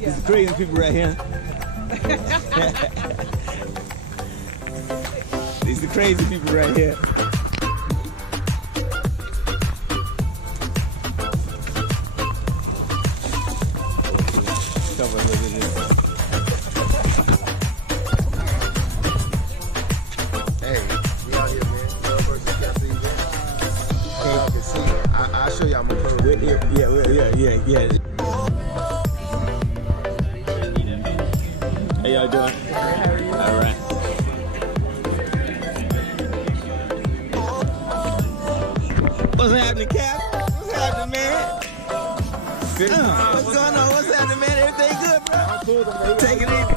These crazy people right here. These are crazy people right here. Hey, we out here, man. Y'all can see it. I'll show y'all my program. Yeah. How y'all doing? All right. What's happening, Cap? What's happening, man? What's going on? What's happening, man? Everything good, bro? Take it easy.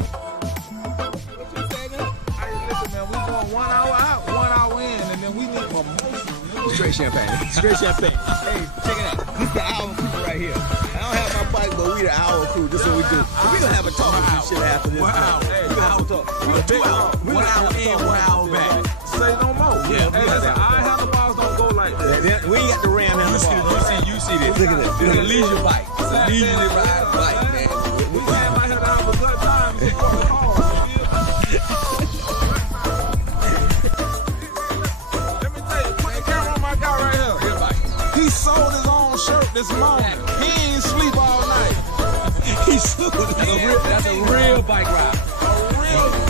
Listen, man, we going 1 hour out, 1 hour in, and then we need promotion. Straight champagne. Straight champagne. Hey, check it out. This is the hour crew right here. I don't have my bike, but we the hour crew. This is what we do. We're going to have a talk and shit after this. Wow. Hey, we're going to have a talk. We're 2 hours. 1 hour in, 1 hour back. Say no more. Yeah, hey, listen, our handlebars don't go like this. We ain't got the ram handlebars. You see this. Look at this. It's a leisure bike. It's a leisurely ride bike, man. We came out here to have a good time. It's going hard. Let me tell you, put the camera on my guy right here. He sold his own shirt this morning. He ain't sleep all night. He sold it. That's a real bike ride.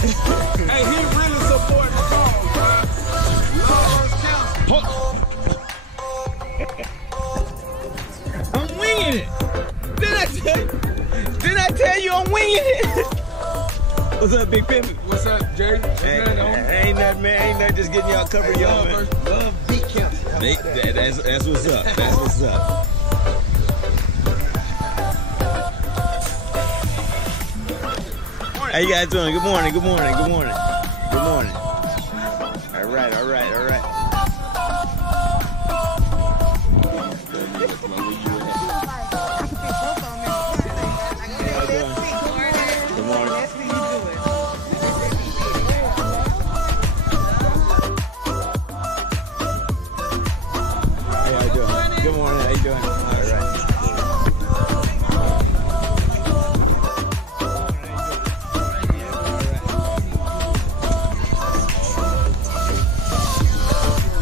Hey, he really supporting the cause, bro. Lawrence County. I'm winging it. Didn't I tell you I'm winging it? What's up, Big Pimpin'? What's up, Jay? Ain't nothing, man. Ain't nothing. Just getting y'all covered, y'all, man. Love beat camp. That's what's up. That's what's up. How you guys doing? Good morning. Good morning. Good morning. Good morning. All right. All right. All right. Good morning. How y'all doing? Good morning. How you doing? All right.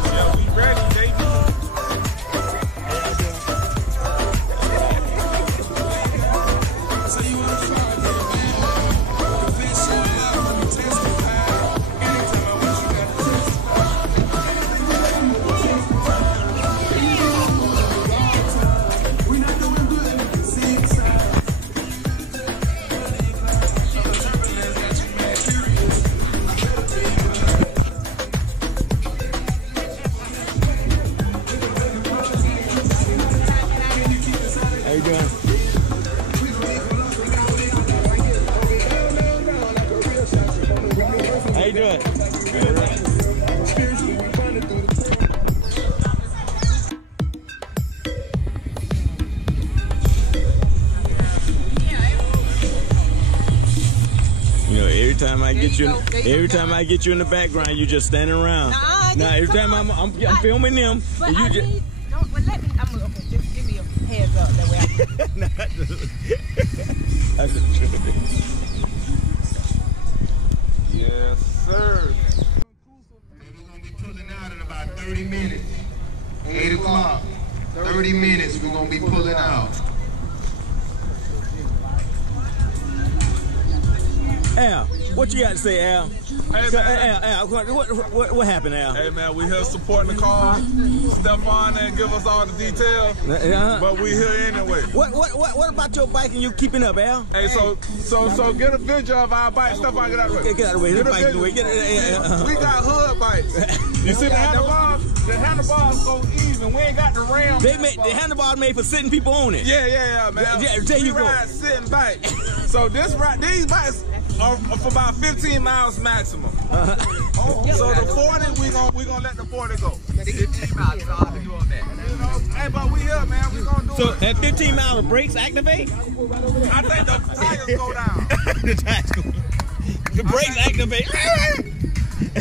Yeah, we ready, baby. How you doing? How you doing? You know, every time I get you in the background, you just standing around. Nah, every time I'm filming them, and you just. Just give me a heads up that way I can. That's the truth. Yes, sir. We're going to be pulling out in about 30 minutes. 8 o'clock. 30 minutes we're going to be pulling out. Al, what you got to say, Al? Hey, man. Al, what happened, Al? Hey, man, we here supporting the cause. Step on and give us all the details. But we here anyway. What about your bike and you keeping up, Al? Hey, so get a picture of our bike. Step on, get out of the way. Get out of the way. Get a Get out of the way. picture. We got hood bikes. You see the handlebars? The handlebars go even. We ain't got the ram. The handlebars made for sitting people on it. Yeah, man. There we you go. ride sitting bike. So these bikes are for about 15 miles maximum. So the 40, we gonna let the 40 go. 15 miles, all I can do on that. You know, hey, but we here, man. We gonna do So it. at 15 miles, the brakes activate? I think the tires go down. The tires go. The brakes activate. Yeah. The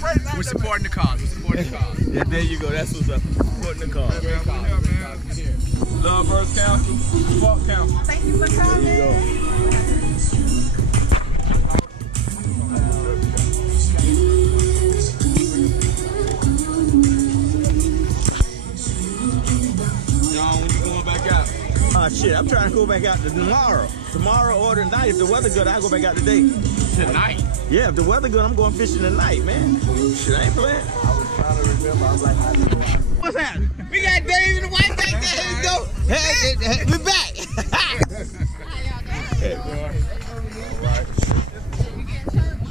brakes activate. We're supporting the cause. We're supporting the cause. Yeah, there you go. That's what's up. Supporting the car. Lovebirds Council. Fuck Council. Thank you for coming. There you go. John, when you going back out? Shit, I'm trying to go back out tomorrow. Tomorrow or tonight. If the weather good, I'll go back out today. Tonight. Yeah, if the weather good, I'm going fishing tonight, man. Shit, I ain't playing. I was trying to remember. I was like, What's happening? We got Dave and the wife back there. Here we go. Hey, we back.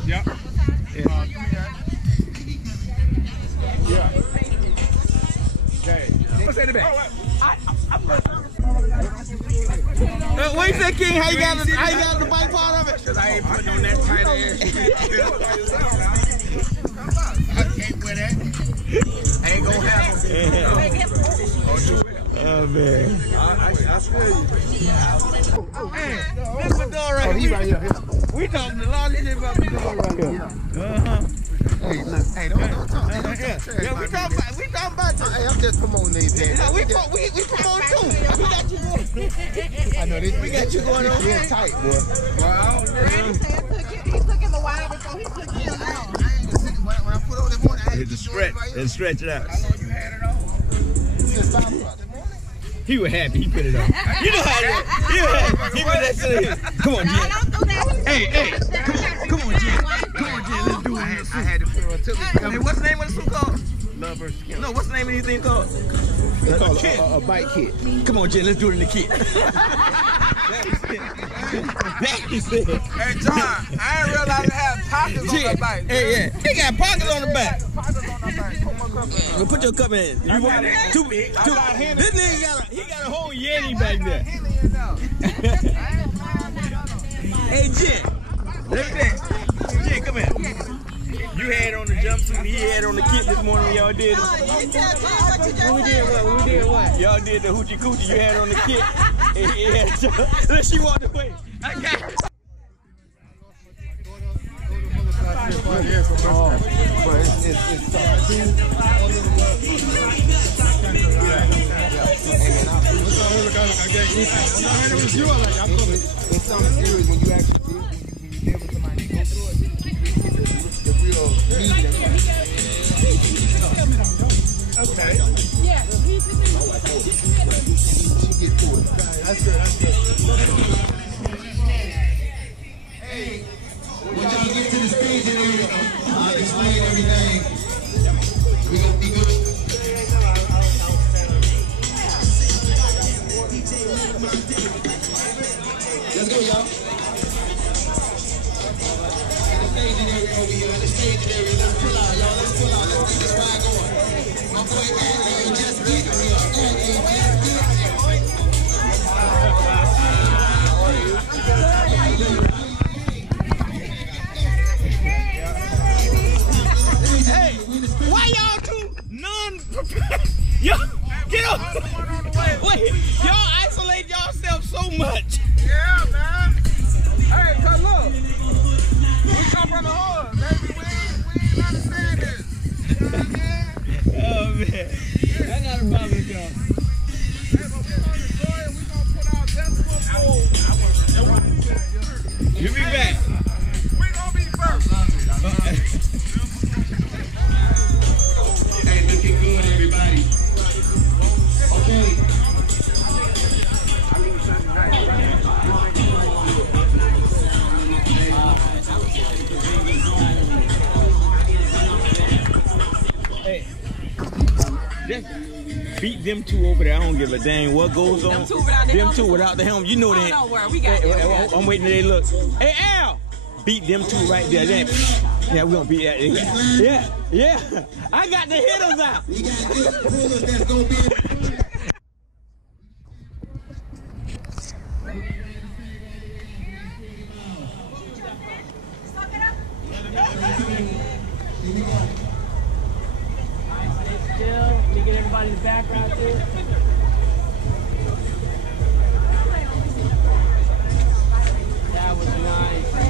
Yep. yeah. Okay. What's in the back? What you say, King? How you got the bike part of it? Because I ain't putting on that tight ass shit. I can't wear that. I ain't gonna have it. Oh, man. I feel you. This is the door right here. right here. We talking a lot of shit about the door right here. Hey, look, hey, don't talk. Hey, don't Yeah, talk trash. we talking about you. Hey, I'm just promoting these days. We promote too. We got you going. I know this. We got you going on. Real tight, boy. Well, I don't know. He took him a while before he took him out. When I put on this morning, I It's a stretch. It's stretch it out. You had it on. just 5 o'clock this morning. He was happy. He put it on. You know how it is. You know how he put that shit in. Come on, I Jen. don't do that. Hey, come on, Jen. Come on, Jen. Let's do it. I had to put on till Hey, what's the name of the suit called? Lovers Count. No, what's the name of anything called? It's called kit. a bike kit. Come on, Jen. Let's do it in the kit. That he said. Hey, John, I ain't realize they had pockets on Jen. the bike. Hey, yeah. He got pockets on the back. Pockets on the bike. Put my cup in. Well, put your cup in. You want too big? This nigga got a whole Yeti back there. Hey, Jen. Look at that. Jen, come here. You had on the jumpsuit, he had on the kit this morning. Y'all did. You tell Tom what you just We did what? Y'all did the hoochie coochie. You had on the kit. And he had. Look, she walked away. I got her. It's something serious when you actually deal with somebody and go through it. The real meaning of it. Okay. Yeah, She get through it. That's good. That's good. Hey, when y'all get to the stage area, I'll explain everything. We gonna be good. Let's go, y'all. In the staging area over here, in the staging area, let's pull out, y'all. Let's pull out. Let's get this ride going. My boy Adley just get here. Adley just get Hey, why y'all two non-prepared? Yo, get up. Wait, y'all isolate yourself so much. Yeah, man. Hey, cause look, we come from the hood, baby. We ain't understand this. You know what I mean? Oh man, that's not a problem, y'all. Hey, but we gonna enjoy it. We gonna put our best foot forward. You be back. We gonna be first. Hey, looking good, everybody. Okay. Hey, just beat them two over there. I don't give a dang what goes on. Them two without the helm. You know they. don't worry, we got it. I'm waiting till they look. Hey, Al! Beat them two right there. Yeah, we gonna beat that. Yeah. I got the hitters out. We got this pullers that's gonna be. Still, let me get everybody in the background too. That was nice.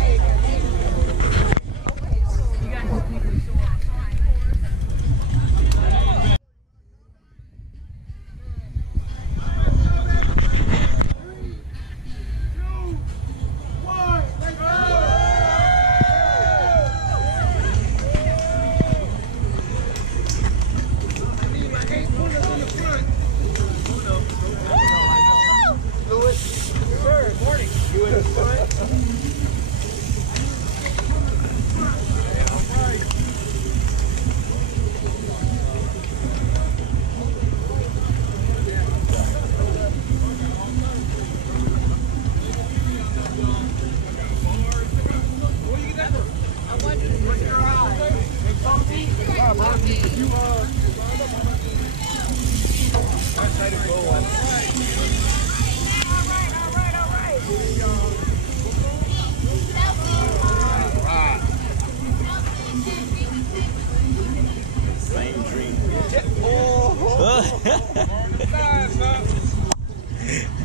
Same dream.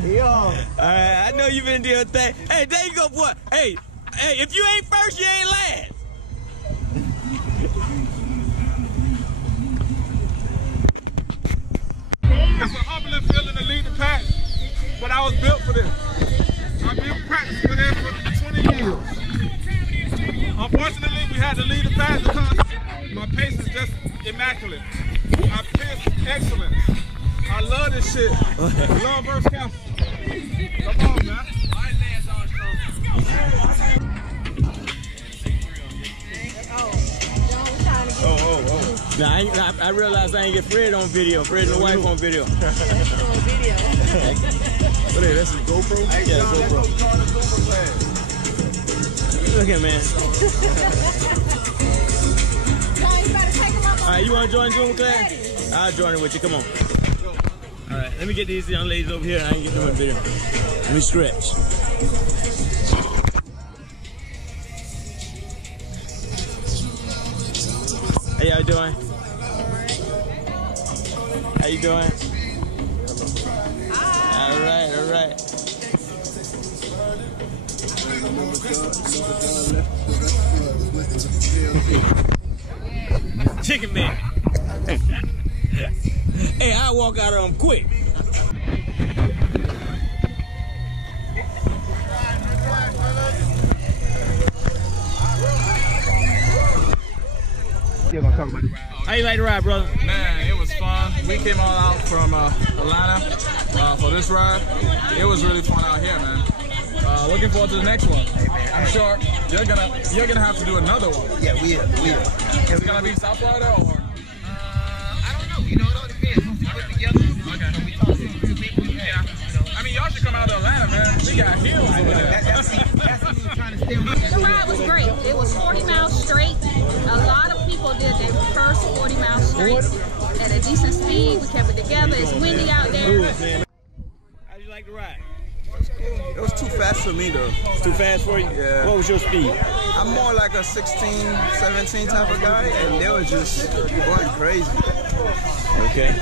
Yo. Alright, I know you been doing thing. Hey, there you go, boy. Hey, if you ain't first, you ain't last. It's a humbling feeling to lead the pack, but I was built for this. I've been practicing for this for 20 years. Unfortunately, we had to lead the pack because my pace is just immaculate. My pace is excellent. I love this shit. Love versus Castle. Come on, man. Nah, I realized I ain't get Fred on video. Fred and the wife on video. What is this? GoPro? Yeah, GoPro. Look at man. Alright, you want to join Zumba class? I'll join it with you. Come on. Alright, let me get these young ladies over here. I ain't get them on video. Let me stretch. How y'all doing? How you doing? All right. Chicken man. Hey, I walk out of them quick. How you like the ride, brother? Man, it was fun. We came all out from Atlanta for this ride. It was really fun out here, man. Looking forward to the next one. I'm sure you're gonna have to do another one. Yeah, we are. Is it gonna be South Florida or? I don't know. You know, it all depends. We put together. Okay. We talk to a few people. Yeah. I mean, y'all should come out to Atlanta, man. We got hills over there. That's me trying to stay with The ride was great. It was 40 miles straight. A lot of people did their first 40 miles straight at a decent speed. We kept it together. It's windy out there. How'd you like the ride? It was too fast for me though. It's too fast for you? Yeah. What was your speed? I'm more like a 16, 17 type of guy, and they were just going crazy. Okay.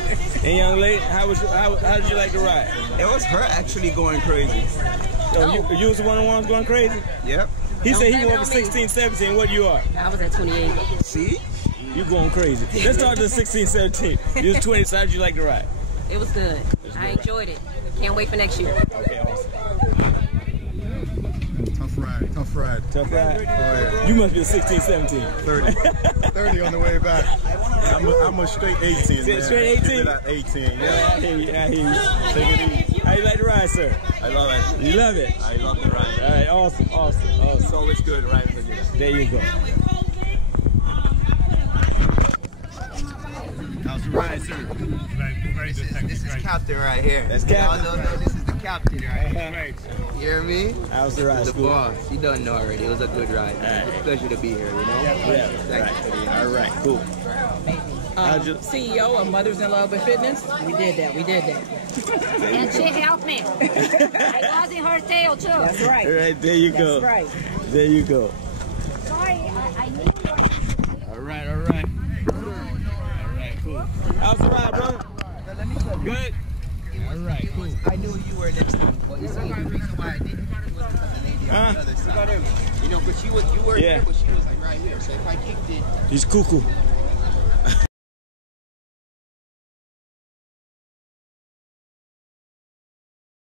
And young lady, how did you like the ride? It was her actually going crazy. Oh, you was the one of the ones going crazy? Yep. He said he was 16, 17. What you are? I was at 28. See? You going crazy. Let's start at 16, 17. You was 20, so how did you like the ride? It was good. I enjoyed it. Can't wait for next year. Okay, awesome. Tough ride. Tough ride? Oh, yeah. You must be a 16, 17. 30. 30 on the way back. I'm a straight 18, man. Straight 18? 18, yeah. I hear you. Take it easy. How you like the ride, sir? I love it. You love it? I love the ride. All right, awesome. It's always good riding with you. There you go. How's the ride, sir? Very good. This is Captain right here. That's Captain. Y'all don't know this is the Captain right here. Right. You hear me? How's the ride? The School? boss. You don't know already. It was a good ride. Right. It's a pleasure to be here, you know? Yeah. Thank you for the All right, cool. CEO of Mothers in Love and Fitness. We did that. And she helped me. I was in her tail too. That's right. All right, there you go. That's right. There you go. Sorry, I need All right, cool. How's the ride, brother? Good? All right, cool. I knew you were next to me. Well, you see, the reason why I didn't was because the lady on the other side. You know, but you were Yeah. here, but she was like right here. So if I kicked it, He's cuckoo.